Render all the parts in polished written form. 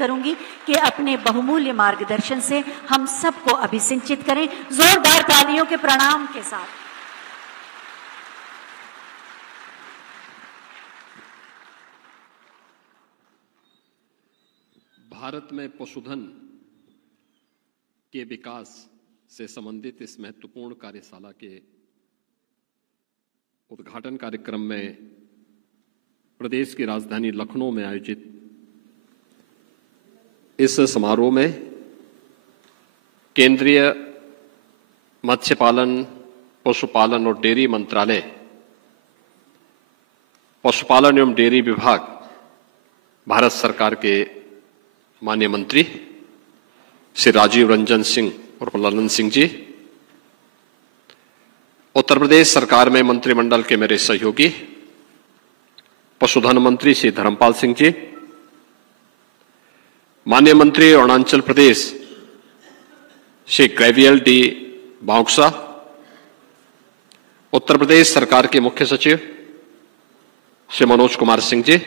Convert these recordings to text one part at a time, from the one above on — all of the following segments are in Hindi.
करूंगी कि अपने बहुमूल्य मार्गदर्शन से हम सबको अभिसिंचित करें। जोरदार तालियों के प्रणाम के साथ। भारत में पशुधन के विकास से संबंधित इस महत्वपूर्ण कार्यशाला के उद्घाटन कार्यक्रम में प्रदेश की राजधानी लखनऊ में आयोजित इस समारोह में केंद्रीय मत्स्य पालन, पशुपालन और डेयरी मंत्रालय, पशुपालन एवं डेयरी विभाग, भारत सरकार के माननीय मंत्री श्री राजीव रंजन सिंह और ललन सिंह जी, उत्तर प्रदेश सरकार में मंत्रिमंडल के मेरे सहयोगी पशुधन मंत्री श्री धर्मपाल सिंह जी, माननीय मंत्री अरुणाचल प्रदेश श्री ग्रेवियल डी बाउक्सा, उत्तर प्रदेश सरकार के मुख्य सचिव श्री मनोज कुमार सिंह जी,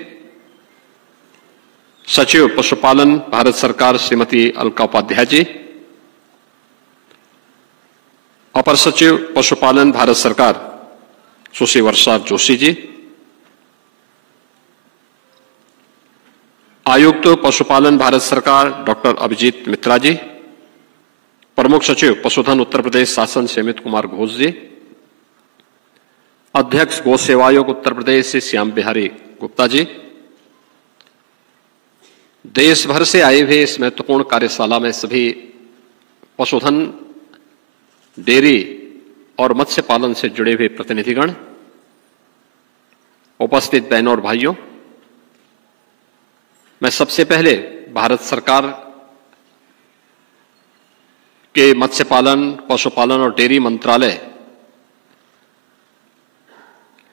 सचिव पशुपालन भारत सरकार श्रीमती अलका उपाध्याय जी, अपर सचिव पशुपालन भारत सरकार सुश्री वर्षा जोशी जी, आयुक्त पशुपालन भारत सरकार डॉक्टर अभिजीत मित्रा जी, प्रमुख सचिव पशुधन उत्तर प्रदेश शासन श्री अमित कुमार घोष जी, अध्यक्ष गौ सेवा आयोग उत्तर प्रदेश श्री श्याम बिहारी गुप्ता जी, देश भर से आए हुए इस महत्वपूर्ण कार्यशाला में सभी पशुधन, डेयरी और मत्स्य पालन से जुड़े हुए प्रतिनिधिगण, उपस्थित बहनों और भाइयों, मैं सबसे पहले भारत सरकार के मत्स्य पालन, पशुपालन और डेयरी मंत्रालय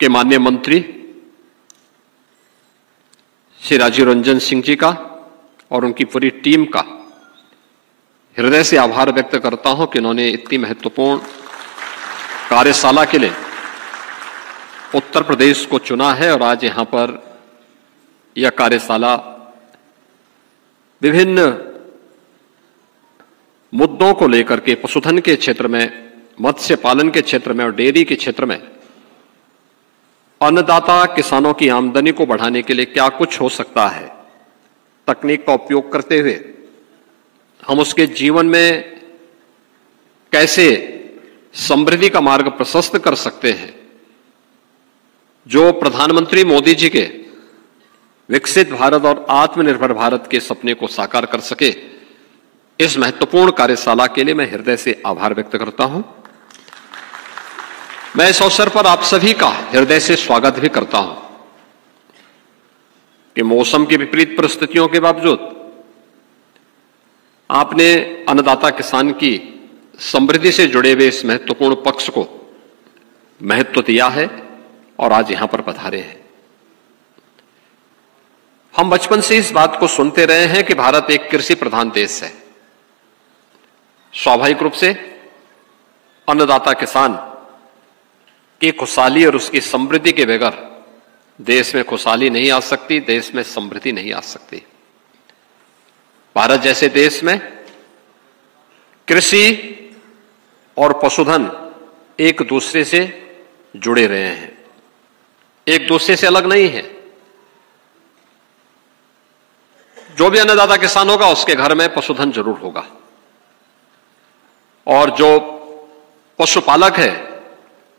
के माननीय मंत्री श्री राजीव रंजन सिंह जी का और उनकी पूरी टीम का हृदय से आभार व्यक्त करता हूं कि उन्होंने इतनी महत्वपूर्ण कार्यशाला के लिए उत्तर प्रदेश को चुना है और आज यहां पर यह कार्यशाला विभिन्न मुद्दों को लेकर के पशुधन के क्षेत्र में, मत्स्य पालन के क्षेत्र में और डेयरी के क्षेत्र में अन्नदाता किसानों की आमदनी को बढ़ाने के लिए क्या कुछ हो सकता है, तकनीक का उपयोग करते हुए हम उसके जीवन में कैसे समृद्धि का मार्ग प्रशस्त कर सकते हैं, जो प्रधानमंत्री मोदी जी के विकसित भारत और आत्मनिर्भर भारत के सपने को साकार कर सके। इस महत्वपूर्ण कार्यशाला के लिए मैं हृदय से आभार व्यक्त करता हूं। मैं इस अवसर पर आप सभी का हृदय से स्वागत भी करता हूं कि मौसम की विपरीत परिस्थितियों के बावजूद आपने अन्नदाता किसान की समृद्धि से जुड़े हुए इस महत्वपूर्ण पक्ष को महत्व दिया है और आज यहां पर पधारे हैं। हम बचपन से इस बात को सुनते रहे हैं कि भारत एक कृषि प्रधान देश है। स्वाभाविक रूप से अन्नदाता किसान की खुशहाली और उसकी समृद्धि के बगैर देश में खुशहाली नहीं आ सकती, देश में समृद्धि नहीं आ सकती। भारत जैसे देश में कृषि और पशुधन एक दूसरे से जुड़े रहे हैं, एक दूसरे से अलग नहीं है। जो भी अन्नदाता किसान होगा उसके घर में पशुधन जरूर होगा और जो पशुपालक है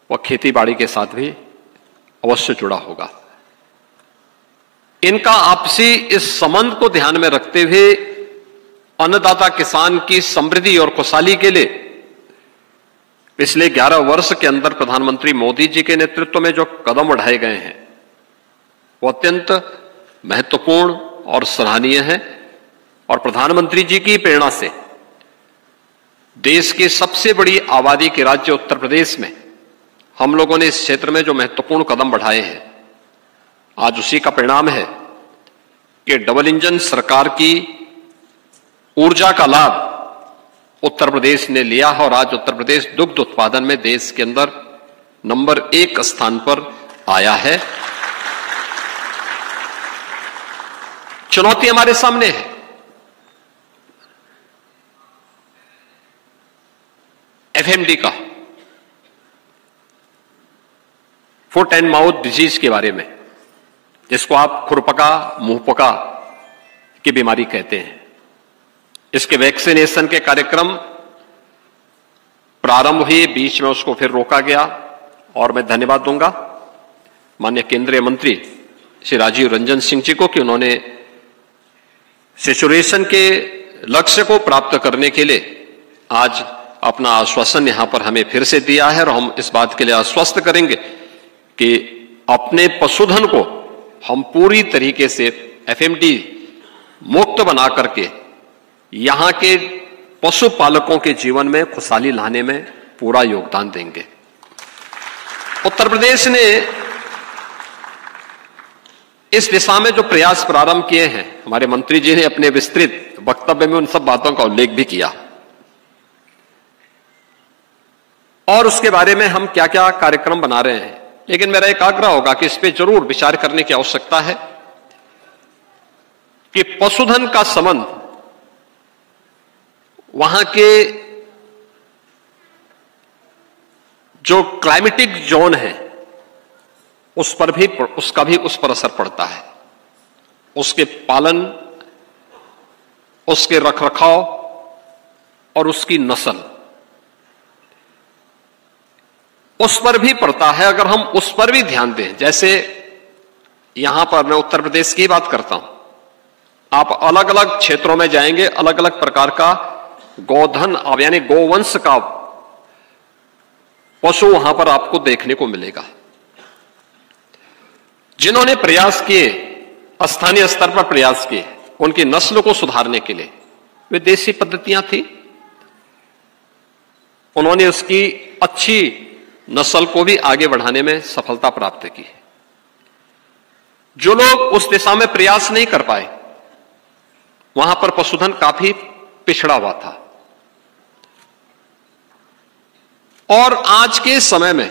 वह खेती बाड़ी के साथ भी अवश्य जुड़ा होगा। इनका आपसी इस संबंध को ध्यान में रखते हुए अन्नदाता किसान की समृद्धि और खुशहाली के लिए पिछले 11 वर्ष के अंदर प्रधानमंत्री मोदी जी के नेतृत्व में जो कदम उठाए गए हैं वो अत्यंत महत्वपूर्ण और सराहनीय है और प्रधानमंत्री जी की प्रेरणा से देश की सबसे बड़ी आबादी के राज्य उत्तर प्रदेश में हम लोगों ने इस क्षेत्र में जो महत्वपूर्ण कदम बढ़ाए हैं, आज उसी का परिणाम है कि डबल इंजन सरकार की ऊर्जा का लाभ उत्तर प्रदेश ने लिया है और आज उत्तर प्रदेश दुग्ध उत्पादन में देश के अंदर नंबर 1 स्थान पर आया है। चुनौती हमारे सामने है, एफएमडी का, फुट एंड माउथ डिजीज के बारे में, जिसको आप खुरपका मुंहपका की बीमारी कहते हैं, इसके वैक्सीनेशन के कार्यक्रम प्रारंभ हुए, बीच में उसको फिर रोका गया। और मैं धन्यवाद दूंगा माननीय केंद्रीय मंत्री श्री राजीव रंजन सिंह जी को कि उन्होंने सैचुरेशन के लक्ष्य को प्राप्त करने के लिए आज अपना आश्वासन यहां पर हमें फिर से दिया है। और हम इस बात के लिए आश्वस्त करेंगे कि अपने पशुधन को हम पूरी तरीके से एफएमडी मुक्त बना करके यहां के पशुपालकों के जीवन में खुशहाली लाने में पूरा योगदान देंगे। उत्तर प्रदेश ने इस दिशा में जो प्रयास प्रारंभ किए हैं, हमारे मंत्री जी ने अपने विस्तृत वक्तव्य में उन सब बातों का उल्लेख भी किया, और उसके बारे में हम क्या क्या कार्यक्रम बना रहे हैं। लेकिन मेरा एक आग्रह होगा कि इस पे जरूर विचार करने की आवश्यकता है कि पशुधन का संबंध वहां के जो क्लाइमेटिक जोन है उस पर भी उस पर असर पड़ता है। उसके पालन, उसके रखरखाव और उसकी नस्ल, उस पर भी पड़ता है। अगर हम उस पर भी ध्यान दें, जैसे यहां पर मैं उत्तर प्रदेश की बात करता हूं, आप अलग अलग क्षेत्रों में जाएंगे, अलग अलग प्रकार का गोधन यानी गोवंश का पशु वहां पर आपको देखने को मिलेगा। जिन्होंने प्रयास किए, स्थानीय स्तर पर प्रयास किए उनकी नस्ल को सुधारने के लिए, वे देसी पद्धतियां थी, उन्होंने उसकी अच्छी नस्ल को भी आगे बढ़ाने में सफलता प्राप्त की। जो लोग उस दिशा में प्रयास नहीं कर पाए, वहां पर पशुधन काफी पिछड़ा हुआ था। और आज के समय में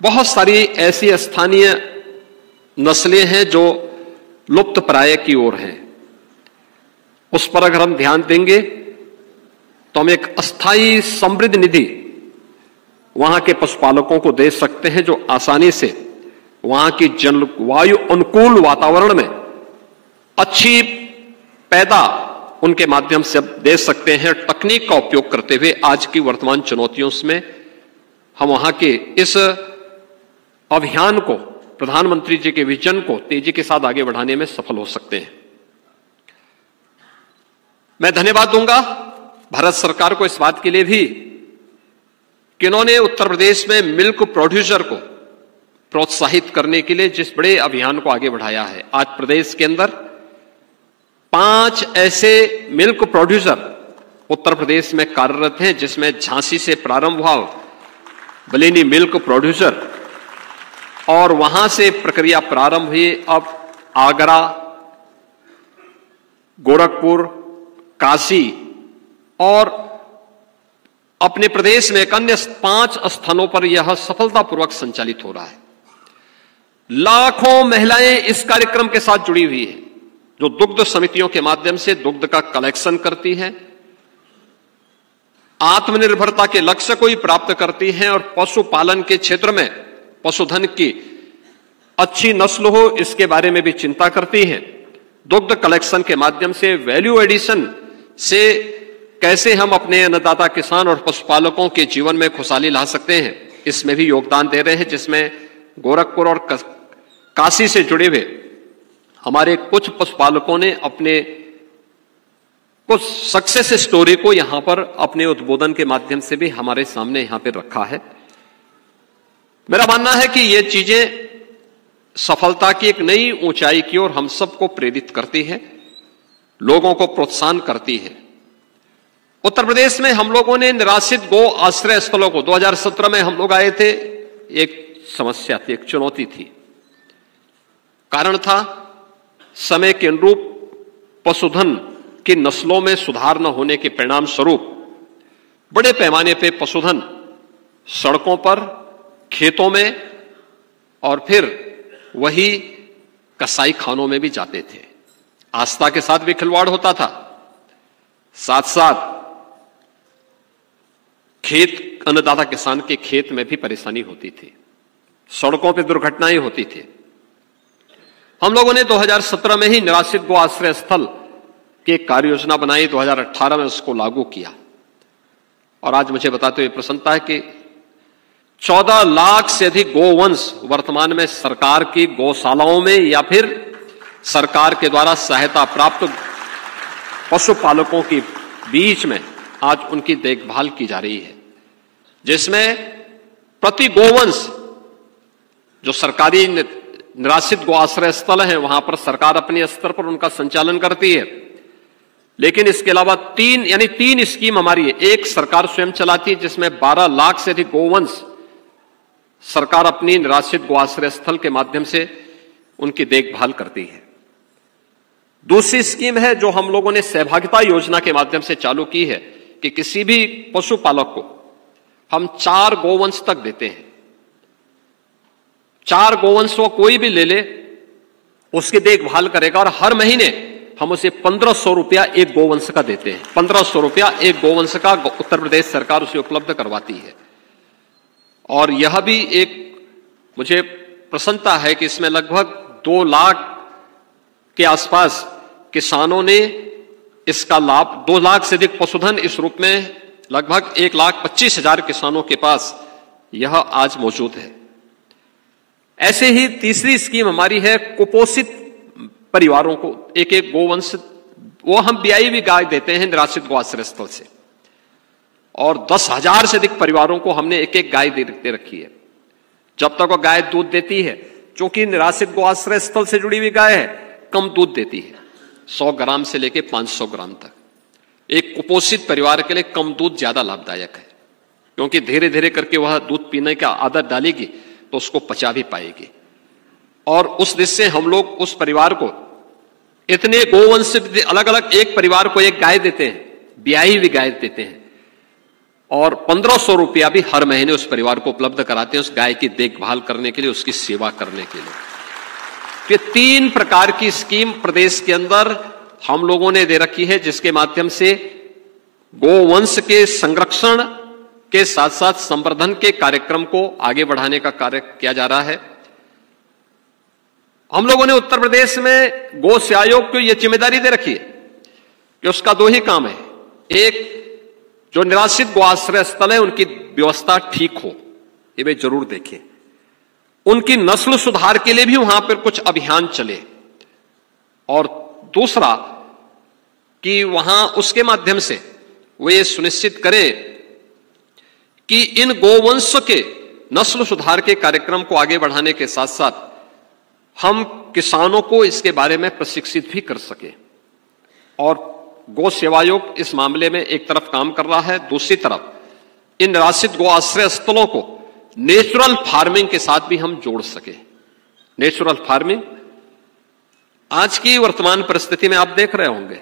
बहुत सारी ऐसी स्थानीय नस्लें हैं जो लुप्त प्राय की ओर हैं। उस पर अगर हम ध्यान देंगे तो हम एक अस्थायी समृद्ध निधि वहां के पशुपालकों को दे सकते हैं, जो आसानी से वहां की जलवायु अनुकूल वातावरण में अच्छी पैदा उनके माध्यम से दे सकते हैं। तकनीक का उपयोग करते हुए आज की वर्तमान चुनौतियों में हम वहां के इस अभियान को, प्रधानमंत्री जी के विजन को तेजी के साथ आगे बढ़ाने में सफल हो सकते हैं। मैं धन्यवाद दूंगा भारत सरकार को इस बात के लिए भी कि उन्होंने उत्तर प्रदेश में मिल्क प्रोड्यूसर को प्रोत्साहित करने के लिए जिस बड़े अभियान को आगे बढ़ाया है। आज प्रदेश के अंदर 5 ऐसे मिल्क प्रोड्यूसर उत्तर प्रदेश में कार्यरत हैं, जिसमें झांसी से प्रारंभ हुआ बलेनी मिल्क प्रोड्यूसर, और वहां से प्रक्रिया प्रारंभ हुई। अब आगरा, गोरखपुर, काशी और अपने प्रदेश में एक अन्य 5 स्थानों पर यह सफलतापूर्वक संचालित हो रहा है। लाखों महिलाएं इस कार्यक्रम के साथ जुड़ी हुई हैं, जो दुग्ध समितियों के माध्यम से दुग्ध का कलेक्शन करती हैं, आत्मनिर्भरता के लक्ष्य को ही प्राप्त करती हैं और पशुपालन के क्षेत्र में पशुधन की अच्छी नस्ल हो इसके बारे में भी चिंता करती हैं। दुग्ध कलेक्शन के माध्यम से वैल्यू एडिशन से कैसे हम अपने अन्नदाता किसान और पशुपालकों के जीवन में खुशहाली ला सकते हैं, इसमें भी योगदान दे रहे हैं, जिसमें गोरखपुर और काशी से जुड़े हुए हमारे कुछ पशुपालकों ने अपने कुछ सक्सेस स्टोरी को यहां पर अपने उद्बोधन के माध्यम से भी हमारे सामने यहां पर रखा है। मेरा मानना है कि ये चीजें सफलता की एक नई ऊंचाई की ओर हम सबको प्रेरित करती है, लोगों को प्रोत्साहन करती है। उत्तर प्रदेश में हम लोगों ने निराश्रित गो आश्रय स्थलों को 2017 में हम लोग आए थे, एक समस्या थी, एक चुनौती थी। कारण था समय के अनुरूप पशुधन की नस्लों में सुधार न होने के परिणाम स्वरूप बड़े पैमाने पे पशुधन सड़कों पर, खेतों में और फिर वही कसाई खानों में भी जाते थे। आस्था के साथ भी खिलवाड़ होता था, साथ साथ अन्नदाता किसान के खेत में भी परेशानी होती थी, सड़कों पर दुर्घटनाएं होती थी। हम लोगों ने 2017 में ही निराश्रित गो आश्रय स्थल की एक कार्य योजना बनाई, 2018 में उसको लागू किया और आज मुझे बताते हुए प्रसन्नता है कि 14 लाख से अधिक गोवंश वर्तमान में सरकार की गौशालाओं में या फिर सरकार के द्वारा सहायता प्राप्त पशुपालकों के बीच में आज उनकी देखभाल की जा रही है, जिसमें प्रति गोवंश जो सरकारी निराश्रित गो आश्रय स्थल है वहां पर सरकार अपने स्तर पर उनका संचालन करती है, लेकिन इसके अलावा तीन स्कीम हमारी है। एक सरकार स्वयं चलाती है जिसमें 12 लाख से अधिक गोवंश सरकार अपनी निराश्रित गो आश्रय स्थल के माध्यम से उनकी देखभाल करती है। दूसरी स्कीम है जो हम लोगों ने सहभागिता योजना के माध्यम से चालू की है कि किसी भी पशुपालक को हम 4 गोवंश तक देते हैं। 4 गोवंश को कोई भी ले ले, उसकी देखभाल करेगा और हर महीने हम उसे 1500 रुपया एक गोवंश का देते हैं। 1500 रुपया एक गोवंश का उत्तर प्रदेश सरकार उसे उपलब्ध करवाती है। और यह भी एक मुझे प्रसन्नता है कि इसमें लगभग 2 लाख के आसपास किसानों ने इसका लाभ, 2 लाख से अधिक पशुधन इस रूप में लगभग 1,25,000 किसानों के पास यह आज मौजूद है। ऐसे ही तीसरी स्कीम हमारी है कुपोषित परिवारों को एक गोवंश, वो हम ब्याई भी गाय देते हैं निराश्रित गो आश्रय स्थल से, और 10,000 से अधिक परिवारों को हमने एक गाय दे रखी है। जब तक वो गाय दूध देती है, क्योंकि निराश्रित गो आश्रय स्थल से जुड़ी हुई गाय है, कम दूध देती है, 100 ग्राम से लेकर 500 ग्राम तक। एक कुपोषित परिवार के लिए कम दूध ज्यादा लाभदायक है, क्योंकि धीरे धीरे करके वह दूध पीने का आदत डालेगी तो उसको पचा भी पाएगी। और उस दृष्टि से हम लोग उस परिवार को इतने गोवंश अलग अलग, एक परिवार को एक गाय देते हैं, ब्याई हुई गाय देते हैं, और 1500 रुपया भी हर महीने उस परिवार को उपलब्ध कराते हैं उस गाय की देखभाल करने के लिए, उसकी सेवा करने के लिए। ये 3 प्रकार की स्कीम प्रदेश के अंदर हम लोगों ने दे रखी है, जिसके माध्यम से गोवंश के संरक्षण के साथ साथ संवर्धन के कार्यक्रम को आगे बढ़ाने का कार्य किया जा रहा है। हम लोगों ने उत्तर प्रदेश में गो सेवा आयोग को यह जिम्मेदारी दे रखी है कि उसका 2 ही काम है। एक, जो निराश्रित गो आश्रय स्थल है उनकी व्यवस्था ठीक हो, ये वे जरूर देखें। उनकी नस्ल सुधार के लिए भी वहां पर कुछ अभियान चले, और दूसरा कि वहां उसके माध्यम से वे ये सुनिश्चित करें कि इन गोवंश के नस्ल सुधार के कार्यक्रम को आगे बढ़ाने के साथ साथ हम किसानों को इसके बारे में प्रशिक्षित भी कर सके। और गो सेवा आयोग इस मामले में एक तरफ काम कर रहा है, दूसरी तरफ इन निराश्रित गो आश्रय स्थलों को नेचुरल फार्मिंग के साथ भी हम जोड़ सके। नेचुरल फार्मिंग आज की वर्तमान परिस्थिति में आप देख रहे होंगे,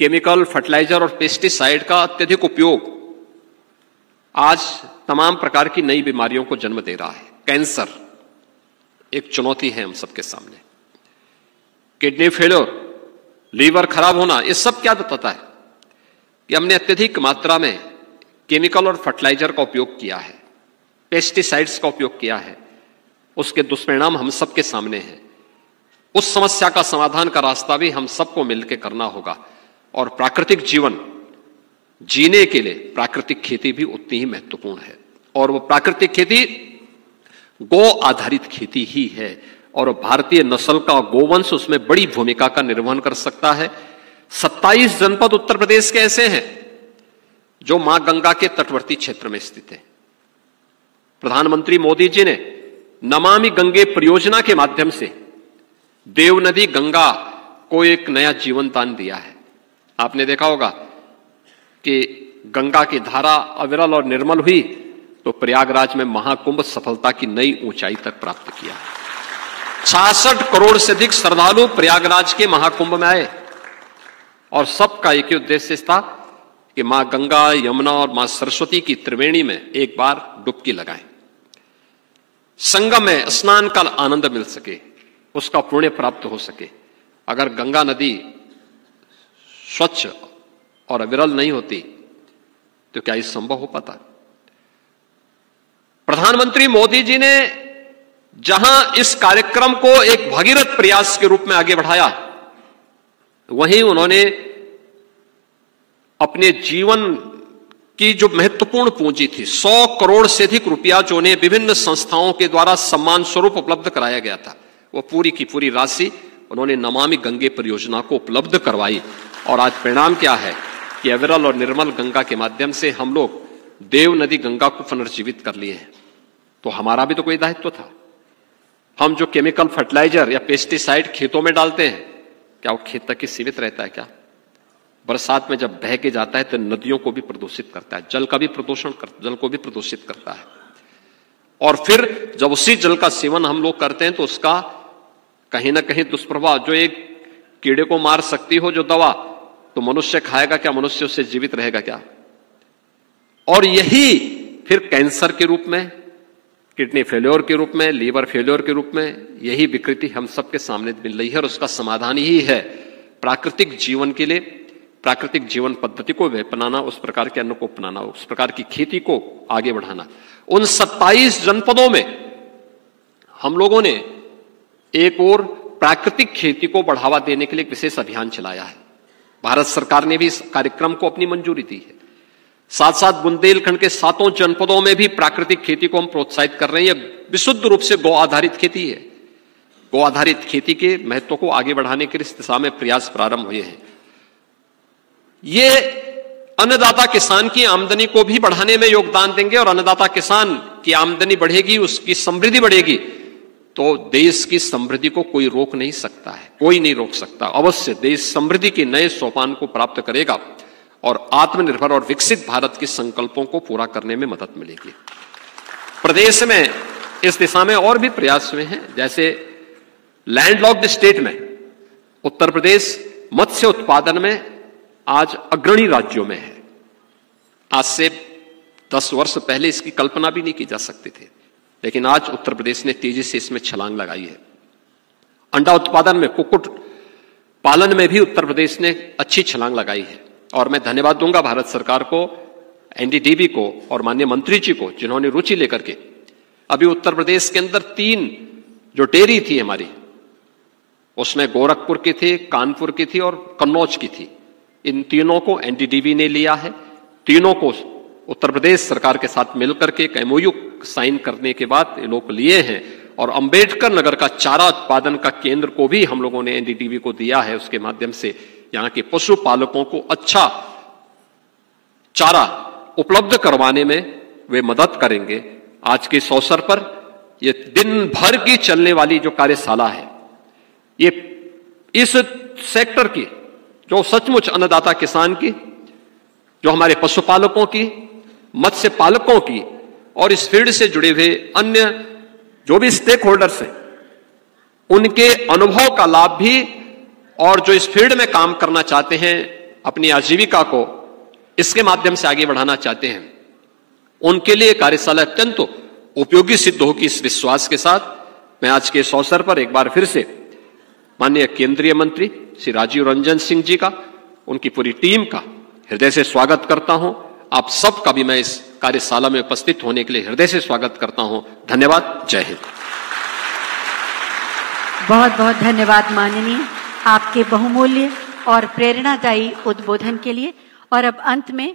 केमिकल, फर्टिलाइजर और पेस्टिसाइड का अत्यधिक उपयोग आज तमाम प्रकार की नई बीमारियों को जन्म दे रहा है। कैंसर एक चुनौती है हम सबके सामने, किडनी फेलियर, लीवर खराब होना, ये सब क्या बताता है कि हमने अत्यधिक मात्रा में केमिकल और फर्टिलाइजर का उपयोग किया है, पेस्टिसाइड्स का उपयोग किया है। उसके दुष्परिणाम हम सबके सामने हैं। उस समस्या का समाधान का रास्ता भी हम सबको मिलकर करना होगा, और प्राकृतिक जीवन जीने के लिए प्राकृतिक खेती भी उतनी ही महत्वपूर्ण है। और वो प्राकृतिक खेती गो आधारित खेती ही है, और भारतीय नस्ल का गोवंश उसमें बड़ी भूमिका का निर्वहन कर सकता है। 27 जनपद उत्तर प्रदेश के ऐसे हैं जो मां गंगा के तटवर्ती क्षेत्र में स्थित है। प्रधानमंत्री मोदी जी ने नमामि गंगे परियोजना के माध्यम से देव नदी गंगा को एक नया जीवन दान दिया है। आपने देखा होगा कि गंगा की धारा अविरल और निर्मल हुई तो प्रयागराज में महाकुंभ सफलता की नई ऊंचाई तक प्राप्त किया। 66 करोड़ से अधिक श्रद्धालु प्रयागराज के महाकुंभ में आए, और सबका एक ही उद्देश्य था कि मां गंगा, यमुना और मां सरस्वती की त्रिवेणी में एक बार डुबकी लगाएं, संगम में स्नान का आनंद मिल सके, उसका पुण्य प्राप्त हो सके। अगर गंगा नदी स्वच्छ और अविरल नहीं होती तो क्या ये संभव हो पाता? प्रधानमंत्री मोदी जी ने जहां इस कार्यक्रम को एक भगीरथ प्रयास के रूप में आगे बढ़ाया, वहीं उन्होंने अपने जीवन की जो महत्वपूर्ण पूंजी थी, 100 करोड़ से अधिक रुपया जो उन्हें विभिन्न संस्थाओं के द्वारा सम्मान स्वरूप उपलब्ध कराया गया था, वो पूरी की पूरी राशि उन्होंने नमामि गंगे परियोजना को उपलब्ध करवाई। और आज परिणाम क्या है कि अविरल और निर्मल गंगा के माध्यम से हम लोग देव नदी गंगा को पुनर्जीवित कर लिए हैं। तो हमारा भी तो कोई दायित्व था। हम जो केमिकल फर्टिलाइजर या पेस्टिसाइड खेतों में डालते हैं, क्या वो खेत तक ही सीमित रहता है? क्या बरसात में जब बह के जाता है तो नदियों को भी प्रदूषित करता है, जल को भी प्रदूषित करता है। और फिर जब उसी जल का सेवन हम लोग करते हैं तो उसका कहीं ना कहीं दुष्प्रभाव, जो एक कीड़े को मार सकती हो जो दवा, तो मनुष्य खाएगा क्या? मनुष्य उससे जीवित रहेगा क्या? और यही फिर कैंसर के रूप में, किडनी फेल्योर के रूप में, लीवर फेल्योर के रूप में, यही विकृति हम सबके सामने मिल रही है। और उसका समाधान ही है प्राकृतिक जीवन के लिए, प्राकृतिक जीवन पद्धति को अपनाना, उस प्रकार के अन्न को अपनाना, उस प्रकार की खेती को आगे बढ़ाना। उन 27 जनपदों में हम लोगों ने एक और प्राकृतिक खेती को बढ़ावा देने के लिए एक विशेष अभियान चलाया है। भारत सरकार ने भी इस कार्यक्रम को अपनी मंजूरी दी है। साथ साथ बुंदेलखंड के 7 जनपदों में भी प्राकृतिक खेती को हम प्रोत्साहित कर रहे हैं। यह विशुद्ध रूप से गौ आधारित खेती है। गौ आधारित खेती के महत्व को आगे बढ़ाने के इस दिशा में प्रयास प्रारंभ हुए हैं। ये अन्नदाता किसान की आमदनी को भी बढ़ाने में योगदान देंगे, और अन्नदाता किसान की आमदनी बढ़ेगी, उसकी समृद्धि बढ़ेगी, तो देश की समृद्धि को कोई रोक नहीं सकता है, कोई नहीं रोक सकता। अवश्य देश समृद्धि के नए सोपान को प्राप्त करेगा और आत्मनिर्भर और विकसित भारत के संकल्पों को पूरा करने में मदद मिलेगी। प्रदेश में इस दिशा में और भी प्रयास हुए हैं। जैसे लैंडलॉक्ड स्टेट में उत्तर प्रदेश मत्स्य उत्पादन में आज अग्रणी राज्यों में है। आज से 10 वर्ष पहले इसकी कल्पना भी नहीं की जा सकती थी, लेकिन आज उत्तर प्रदेश ने तेजी से इसमें छलांग लगाई है। अंडा उत्पादन में, कुक्कुट पालन में भी उत्तर प्रदेश ने अच्छी छलांग लगाई है। और मैं धन्यवाद दूंगा भारत सरकार को, एनडीडीबी को और माननीय मंत्री जी को, जिन्होंने रुचि लेकर के अभी उत्तर प्रदेश के अंदर 3 जो डेयरी थी हमारी, उसमें गोरखपुर की थी, कानपुर की थी और कन्नौज की थी। इन तीनों को एनडीडीबी ने लिया है। तीनों को उत्तर प्रदेश सरकार के साथ मिलकर के एक एमओयू साइन करने के बाद ये लोग लिए हैं। और अंबेडकर नगर का चारा उत्पादन का केंद्र को भी हम लोगों ने एनडीडीबी को दिया है। उसके माध्यम से यहां के पशुपालकों को अच्छा चारा उपलब्ध करवाने में वे मदद करेंगे। आज के इस अवसर पर ये दिन भर की चलने वाली जो कार्यशाला है, ये इस सेक्टर की, जो सचमुच अन्नदाता किसान की, जो हमारे पशुपालकों की, मत्स्य पालकों की और इस फील्ड से जुड़े हुए अन्य जो भी स्टेक होल्डर्स हैं, उनके अनुभव का लाभ भी, और जो इस फील्ड में काम करना चाहते हैं, अपनी आजीविका को इसके माध्यम से आगे बढ़ाना चाहते हैं, उनके लिए कार्यशाला अत्यंत उपयोगी सिद्ध होगी। इस विश्वास के साथ मैं आज के इस अवसर पर एक बार फिर से माननीय केंद्रीय मंत्री श्री राजीव रंजन सिंह जी का, उनकी पूरी टीम का हृदय से स्वागत करता हूं। आप सबका भी मैं इस कार्यशाला में उपस्थित होने के लिए हृदय से स्वागत करता हूं। धन्यवाद। जय हिंद। बहुत बहुत धन्यवाद माननीय, आपके बहुमूल्य और प्रेरणादायी उद्बोधन के लिए। और अब अंत में